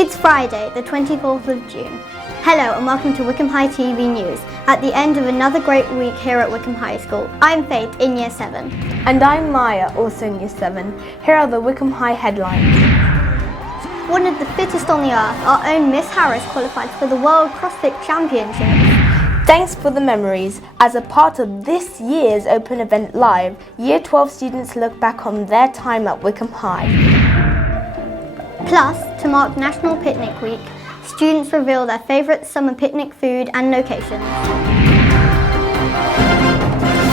It's Friday, the 24th of June. Hello and welcome to Wycombe High TV News. At the end of another great week here at Wycombe High School, I'm Faith in Year 7. And I'm Maya, also in Year 7. Here are the Wycombe High headlines. One of the fittest on the earth, our own Miss Harris qualified for the World CrossFit Championships. Thanks for the memories. As a part of this year's Open Event Live, Year 12 students look back on their time at Wycombe High. Plus, to mark National Picnic Week, students reveal their favourite summer picnic food and locations.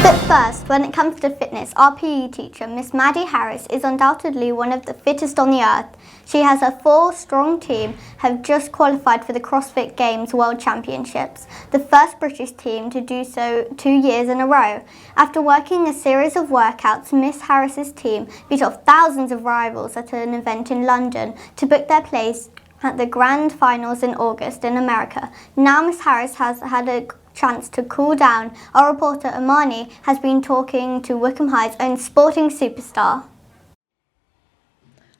But first, when it comes to fitness, our PE teacher, Miss Maddie Harris, is undoubtedly one of the fittest on the earth. She has a full-strong team have just qualified for the CrossFit Games World Championships, the first British team to do so 2 years in a row. After working a series of workouts, Miss Harris's team beat off thousands of rivals at an event in London to book their place at the Grand Finals in August in America. Now Miss Harris has had a chance to cool down. Our reporter Amani has been talking to Wycombe High's own sporting superstar.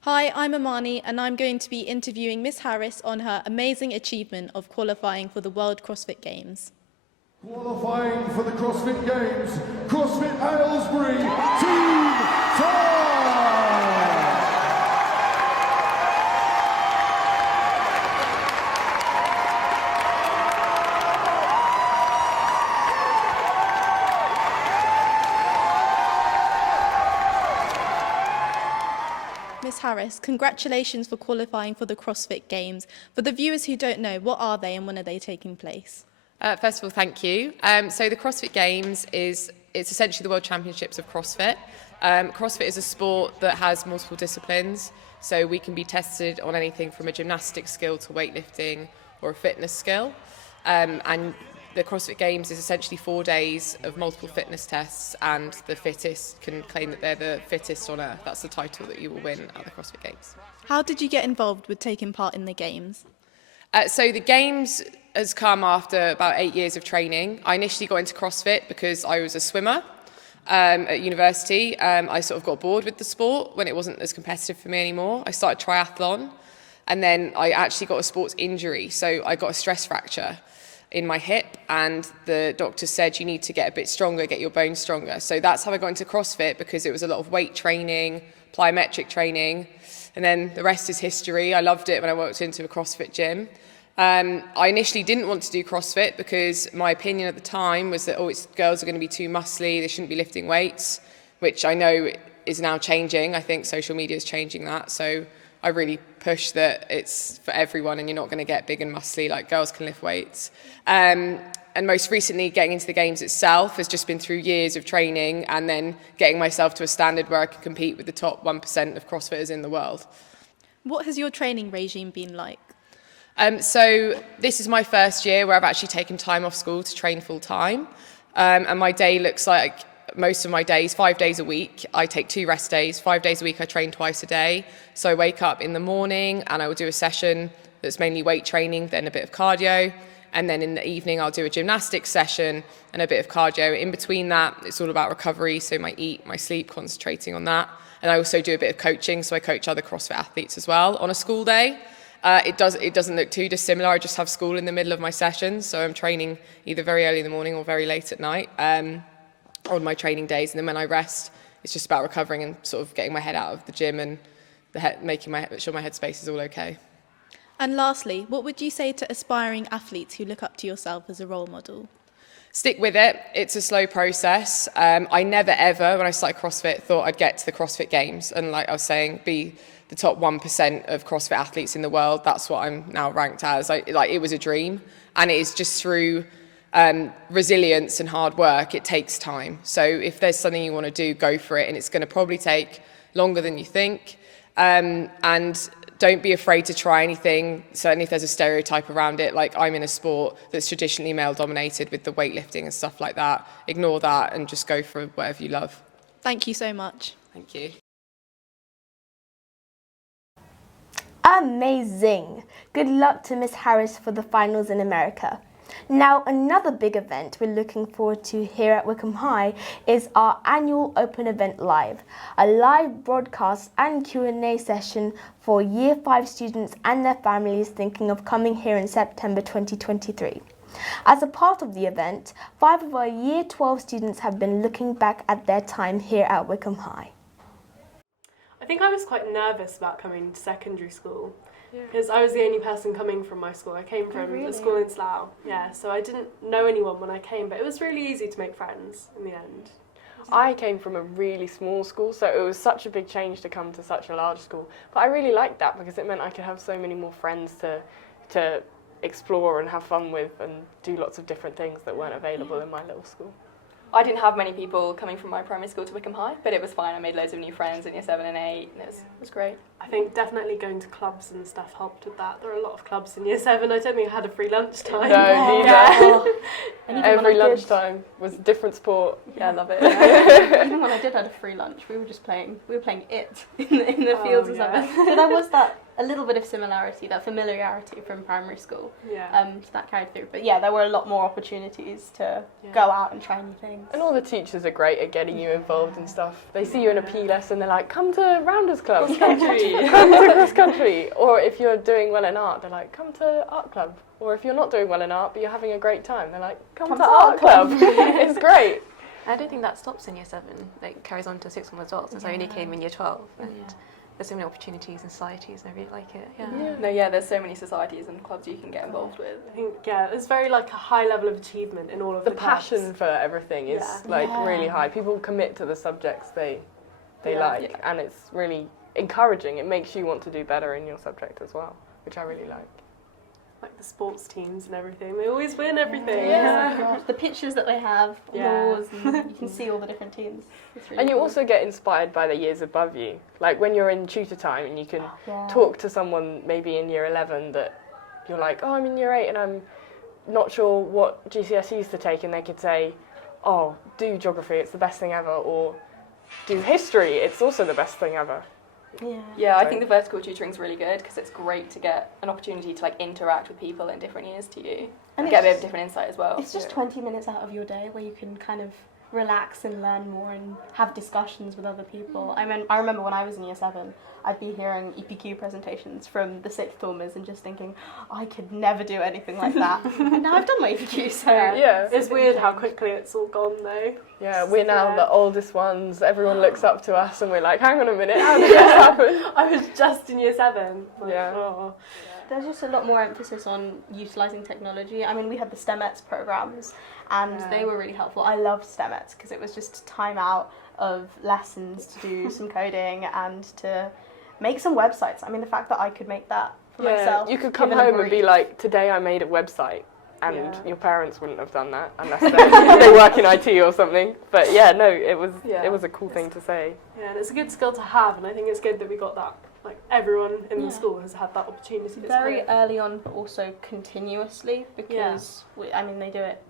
Hi, I'm Amani and I'm going to be interviewing Miss Harris on her amazing achievement of qualifying for the World CrossFit Games. Qualifying for the CrossFit Games, CrossFit Aylesbury, Team Time! Miss Harris, congratulations for qualifying for the CrossFit Games. For the viewers who don't know, what are they and when are they taking place? First of all, thank you. So the CrossFit Games it's essentially the World Championships of CrossFit. CrossFit is a sport that has multiple disciplines, so we can be tested on anything from a gymnastic skill to weightlifting or a fitness skill. And the CrossFit Games is essentially 4 days of multiple fitness tests, and the fittest can claim that they're the fittest on earth. That's the title that you will win at the CrossFit Games. How did you get involved with taking part in the Games? So the Games has come after about 8 years of training. I initially got into CrossFit because I was a swimmer at university. I sort of got bored with the sport when it wasn't as competitive for me anymore. I started triathlon, and then I actually got a sports injury. So I got a stress fracture in my hip, and the doctor said you need to get a bit stronger, get your bones stronger. So that's how I got into CrossFit, because it was a lot of weight training, plyometric training, and then the rest is history. I loved it when I walked into a CrossFit gym. I initially didn't want to do CrossFit because my opinion at the time was that, girls are going to be too muscly, they shouldn't be lifting weights, which I know is now changing. I think social media is changing that. So I really push that it's for everyone and you're not going to get big and muscly, like girls can lift weights. And most recently, getting into the Games itself has just been through years of training and then getting myself to a standard where I can compete with the top 1% of CrossFitters in the world. What has your training regime been like? So this is my first year where I've actually taken time off school to train full time. And my day looks like most of my days, 5 days a week. I take 2 rest days. 5 days a week I train twice a day. So I wake up in the morning and I will do a session that's mainly weight training, then a bit of cardio. And then in the evening I'll do a gymnastics session and a bit of cardio. In between that, it's all about recovery. So my eat, my sleep, concentrating on that. And I also do a bit of coaching. So I coach other CrossFit athletes as well on a school day. It doesn't look too dissimilar. I just have school in the middle of my sessions. So I'm training either very early in the morning or very late at night. On my training days, and then when I rest, it's just about recovering and sort of getting my head out of the gym and making sure my headspace is all okay. And lastly, what would you say to aspiring athletes who look up to yourself as a role model? Stick with it. It's a slow process. I never ever, when I started CrossFit, thought I'd get to the CrossFit Games and, like I was saying, be the top 1% of CrossFit athletes in the world. That's what I'm now ranked as. It was a dream, and it is just through resilience and hard work. It takes time. So if there's something you want to do, go for it, and it's going to probably take longer than you think. And don't be afraid to try anything. Certainly if there's a stereotype around it, like I'm in a sport that's traditionally male dominated with the weightlifting and stuff like that, ignore that and just go for whatever you love. Thank you so much. Thank you. Amazing! Good luck to Miss Harris for the finals in America. Now, another big event we're looking forward to here at Wycombe High is our annual Open Event Live, a live broadcast and Q&A session for Year 5 students and their families thinking of coming here in September 2023. As a part of the event, 5 of our Year 12 students have been looking back at their time here at Wycombe High. I think I was quite nervous about coming to secondary school because I was the only person coming from my school. I came from a school in Slough, so I didn't know anyone when I came, but it was really easy to make friends in the end. I came from a really small school, so it was such a big change to come to such a large school. But I really liked that because it meant I could have so many more friends to explore and have fun with and do lots of different things that weren't available in my little school. I didn't have many people coming from my primary school to Wycombe High, but it was fine. I made loads of new friends in year 7 and 8, and it was great. I think definitely going to clubs and stuff helped with that. There are a lot of clubs in year 7. I don't think I had a free lunchtime. No, neither. Every lunchtime was a different sport. Yeah, I love it. Even when I did have a free lunch, we were playing it in the fields or something. So there was a little bit of similarity, that familiarity from primary school. So that carried through. But yeah, there were a lot more opportunities to go out and try new things. And all the teachers are great at getting you involved in stuff. They see you in a PE lesson, they're like, come to Rounders Club. Come to cross country. Or if you're doing well in art, they're like, come to art club. Or if you're not doing well in art but you're having a great time, they're like, come to art club. It's great. I don't think that stops in year 7. It carries on to 6 as well, since I only came in year 12. And there's so many opportunities and societies, and I really like it. There's so many societies and clubs you can get involved with. I think, it's very like a high level of achievement in all of the passion clubs. for everything is really high. People commit to the subjects they like, and it's really encouraging. It makes you want to do better in your subject as well, which I really like. Like the sports teams and everything, they always win everything. The pictures that they have on the walls, and you can see all the different teams. It's really And you cool. also get inspired by the years above you. Like when you're in tutor time and you can talk to someone maybe in year 11 that you're like, oh, I'm in year 8 and I'm not sure what GCSEs to take, and they could say, oh, do geography, it's the best thing ever, or do history, it's also the best thing ever. I think the vertical tutoring is really good because it's great to get an opportunity to interact with people in different years to you and get a bit of different insight as well. It's just 20 minutes out of your day where you can kind of relax and learn more and have discussions with other people. I remember when I was in year 7, I'd be hearing EPQ presentations from the 6th formers and just thinking, I could never do anything like that. And now I've done my EPQ, so... It's weird how quickly it's all gone though. Yeah, we're now the oldest ones, everyone looks up to us and we're like, hang on a minute, how did this happen? I was just in year 7. There's just a lot more emphasis on utilising technology. I mean, we had the STEMETS programmes and they were really helpful. I loved STEMETS because it was just time out of lessons to do some coding and to make some websites. I mean, the fact that I could make that for myself. You could come home and be like, today I made a website. And your parents wouldn't have done that unless they work in IT or something. But it was a cool thing to say. Yeah, and it's a good skill to have, and I think it's good that we got that. Like everyone in the school has had that opportunity. Very early on, but also continuously because they do it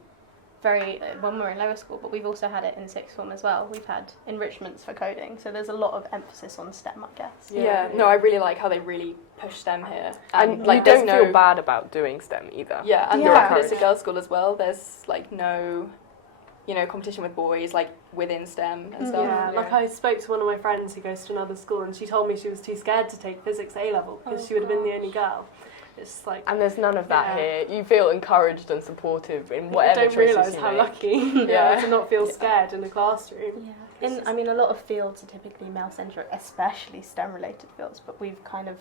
very when we're in lower school, but we've also had it in 6th form as well. We've had enrichments for coding, so there's a lot of emphasis on STEM, I guess. I really like how they really push STEM here. And you don't feel bad about doing STEM either. And it's a girls' school as well. There's no competition with boys within STEM and stuff. I spoke to one of my friends who goes to another school, and she told me she was too scared to take physics A-level because she would have been the only girl. It's and there's none of that here. You feel encouraged and supportive in whatever choices you make. I don't realise how lucky to not feel scared in a classroom. A lot of fields are typically male-centric, especially STEM-related fields, but we've kind of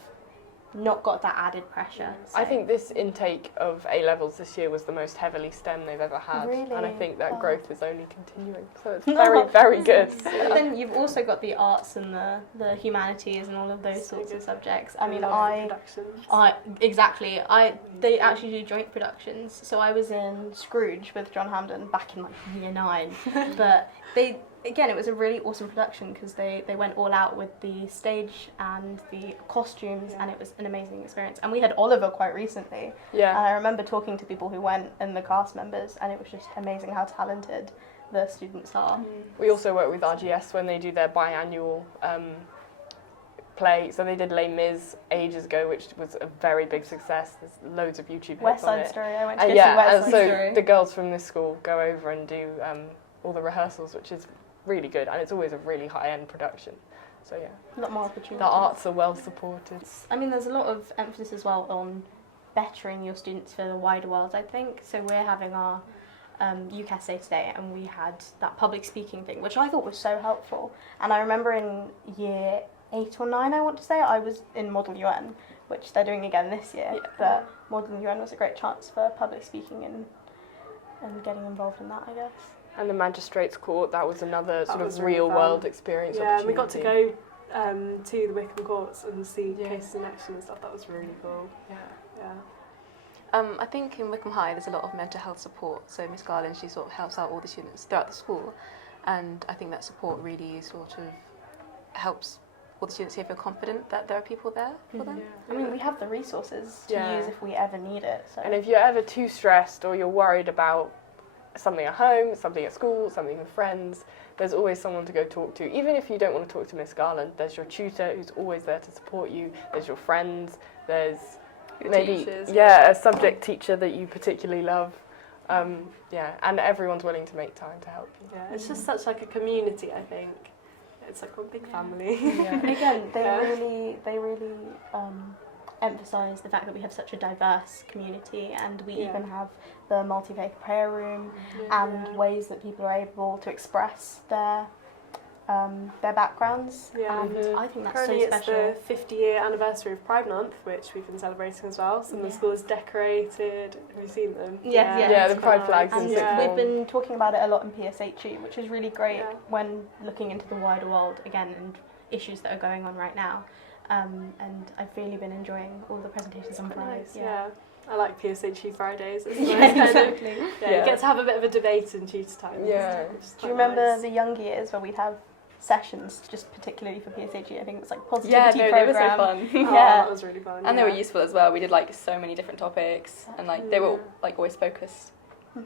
not got that added pressure. So. I think this intake of A-levels this year was the most heavily STEM they've ever had. Really? And I think that growth is only continuing. So it's very, very good. But then you've also got the arts and the humanities and all of those sorts of subjects. I mean, they actually do joint productions. So I was in Scrooge with John Hamden back in year 9. But it was a really awesome production because they went all out with the stage and the costumes, and it was an amazing experience. And we had Oliver quite recently. And I remember talking to people who went and the cast members, and it was just amazing how talented the students are. We also work with RGS when they do their biannual play. So they did Les Mis ages ago, which was a very big success. There's loads of YouTube hits West on Side it. Story. I went to go see Yeah, West and Side so Story. the girls from this school go over and do all the rehearsals, which is really good, and it's always a really high-end production. So yeah, A lot more opportunities. the arts are well supported. I mean, there's a lot of emphasis as well on bettering your students for the wider world, I think. So we're having our UCAS Day today, and we had that public speaking thing, which I thought was so helpful. And I remember in year 8 or 9, I want to say, I was in Model UN, which they're doing again this year. Yeah. But Model UN was a great chance for public speaking and getting involved in that, I guess. And the Magistrates Court, that was another That sort was of really real fun. world experience. Yeah, and we got to opportunity. go to the Wycombe courts and see cases in action and stuff. That was really cool. Yeah. Yeah. I think in Wycombe High there's a lot of mental health support. So Miss Garland, she sort of helps out all the students throughout the school, and I think that support really sort of helps all the students here feel confident that there are people there for them. I mean, we have the resources to Yeah. use if we ever need it. So. And if you're ever too stressed or you're worried about something at home, something at school, something with friends, there's always someone to go talk to. Even if you don't want to talk to Miss Garland, there's your tutor who's always there to support you, there's your friends, there's Your maybe teachers. a subject teacher that you particularly love. And everyone's willing to make time to help you. Yeah, it's just such like a community, I think. It's like one big family. Again, they Yeah. really emphasise the fact that we have such a diverse community, and we Yeah. even have the multi-faith prayer room and ways that people are able to express their backgrounds. Yeah. And I think that's Currently so it's special. the 50-year anniversary of Pride Month, which we've been celebrating as well. Some of the schools decorated. Have you seen them? Yeah, Yeah, it's the quite pride flags nice. and And sixth we've form. been talking about it a lot in PSHE, which is really great Yeah. when looking into the wider world again and issues that are going on right now. And I've really been enjoying all the presentations on Pride. Nice, yeah. I like PSHE Fridays. It's nice Yeah, kind of, exactly. you get to have a bit of a debate in tutor time. Yeah. which is Do you quite remember nice. the young years where we'd have sessions just particularly for PSHE? I think it was like Yeah, positivity no, they were so program. fun. Oh, Yeah. that was really fun. And they were yeah. useful as well. We did like so many different topics, and like they were like always focused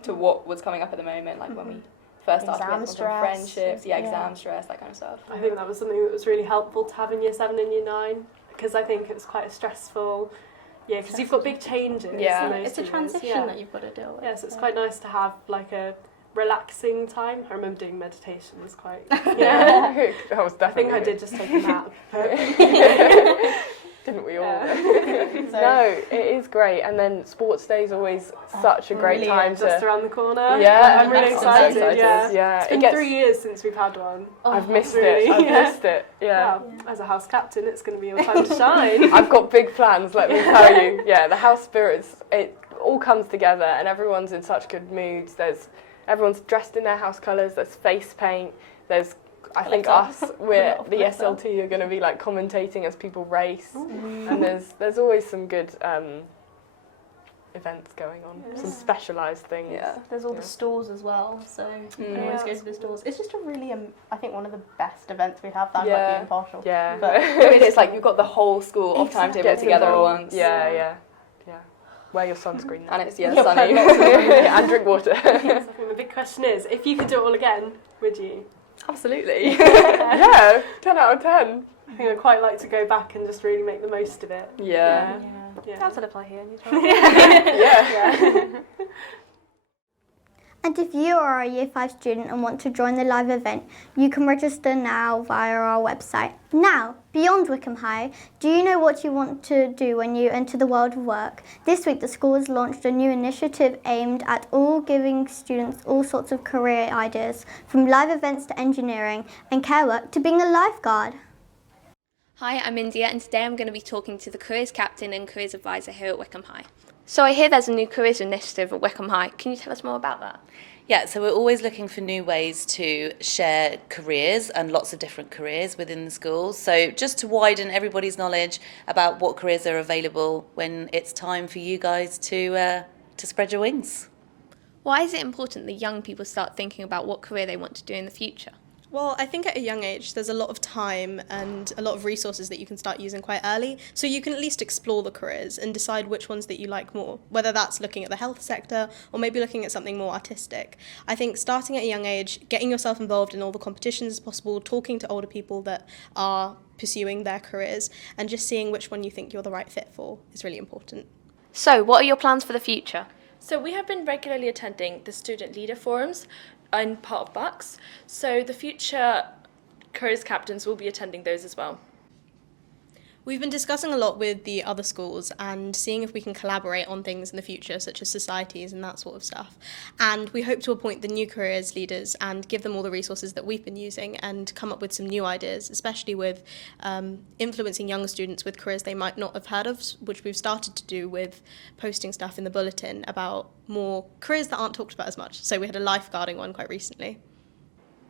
to what was coming up at the moment. Like when we first started, Exam we had stress. friendships, Yeah. exam stress, that kind of stuff. I think that was something that was really helpful to have in year 7 and year 9, because I think it was quite a stressful, because you've got big changes. Yeah. in those It's a 2 years. transition Yeah. that you've got to deal with. Yeah, so it's quite nice to have like a relaxing time. I remember doing meditation. It was quite. Yeah, that was I think definitely I did just take a nap. But Didn't we all? yeah. No, it is great. And then sports day is always such a great brilliant. time Just to. around the corner. Yeah. I'm really I'm so excited. excited. Yeah. Yeah, It's been it gets. 3 years since we've had one. I've missed really, it. I've yeah. missed it. Yeah. Well, as a house captain, it's going to be your time to shine. I've got big plans, let me tell you. Yeah, the house spirits, it all comes together and everyone's in such good moods. Everyone's dressed in their house colours, there's face paint, there's, I think us, we're, the SLT are going to be like commentating as people race. And there's always some good events going on, some specialised things. Yeah. There's all Yeah. the stalls as well, so you can always Yeah. go to the stalls. It's just a really, I think, one of the best events we have. That Yeah. might be impartial. Yeah. But It is like you've got the whole school off timetable Get together at involved. once. Yeah. Wear your sunscreen now. And it's sunny. Yeah, and drink water. So I think the big question is, if you could do it all again, would you? Absolutely. Yeah, 10 out of 10. I think I'd quite like to go back and just really make the most of it. Yeah. Yeah. That's what apply here. Yeah. And if you are a Year 5 student and want to join the live event, you can register now via our website. Now, beyond Wycombe High, do you know what you want to do when you enter the world of work? This week, the school has launched a new initiative aimed at all giving students all sorts of career ideas, from live events to engineering and care work to being a lifeguard. Hi, I'm India, and today I'm going to be talking to the Careers Captain and Careers Advisor here at Wycombe High. So I hear there's a new careers initiative at Wycombe High. Can you tell us more about that? Yeah, so we're always looking for new ways to share careers and lots of different careers within the schools. So just to widen everybody's knowledge about what careers are available when it's time for you guys to spread your wings. Why is it important that young people start thinking about what career they want to do in the future? Well, I think at a young age there's a lot of time and a lot of resources that you can start using quite early, so you can at least explore the careers and decide which ones that you like more, whether that's looking at the health sector or maybe looking at something more artistic. I think starting at a young age, getting yourself involved in all the competitions as possible, talking to older people that are pursuing their careers, and just seeing which one you think you're the right fit for is really important. So, what are your plans for the future? So we have been regularly attending the student leader forums and part of BUCS, so the future careers captains will be attending those as well. We've been discussing a lot with the other schools and seeing if we can collaborate on things in the future, such as societies and that sort of stuff. And we hope to appoint the new careers leaders and give them all the resources that we've been using and come up with some new ideas, especially with influencing young students with careers they might not have heard of, which we've started to do with posting stuff in the bulletin about more careers that aren't talked about as much. So we had a lifeguarding one quite recently.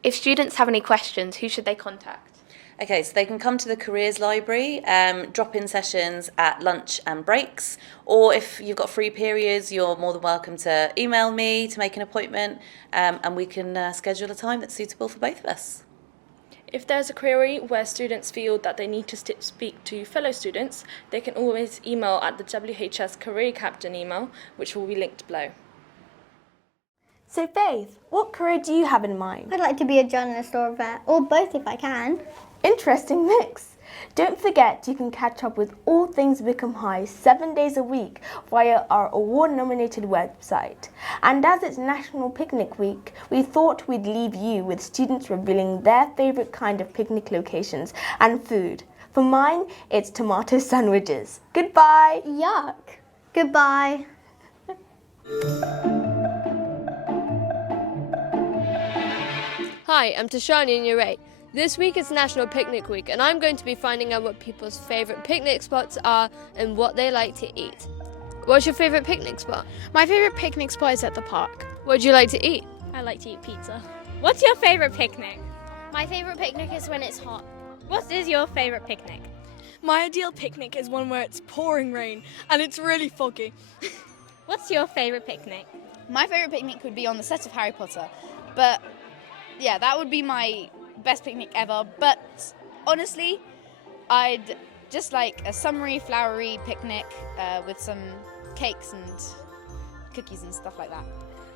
If students have any questions, who should they contact? Okay, so they can come to the Careers Library, drop-in sessions at lunch and breaks, or if you've got free periods, you're more than welcome to email me to make an appointment, and we can schedule a time that's suitable for both of us. If there's a query where students feel that they need to speak to fellow students, they can always email at the WHS Career Captain email, which will be linked below. So Faith, what career do you have in mind? I'd like to be a journalist or a vet, or both if I can. Interesting mix. Don't forget you can catch up with all things Wycombe High 7 days a week via our award-nominated website. And as it's National Picnic Week, we thought we'd leave you with students revealing their favourite kind of picnic locations and food. For mine, it's tomato sandwiches. Goodbye. Yuck. Goodbye. Hi, I'm Tashani in Year 8. This week is National Picnic Week and I'm going to be finding out what people's favourite picnic spots are and what they like to eat. What's your favourite picnic spot? My favourite picnic spot is at the park. What do you like to eat? I like to eat pizza. What's your favourite picnic? My favourite picnic is when it's hot. What is your favourite picnic? My ideal picnic is one where it's pouring rain and it's really foggy. What's your favourite picnic? My favourite picnic would be on the set of Harry Potter, but yeah, that would be my best picnic ever. But honestly, I'd just like a summery, flowery picnic with some cakes and cookies and stuff like that.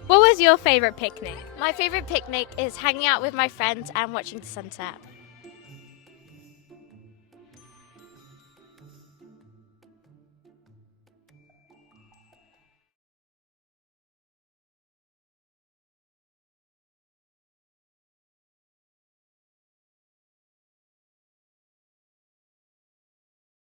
What was your favourite picnic? My favourite picnic is hanging out with my friends and watching the sunset.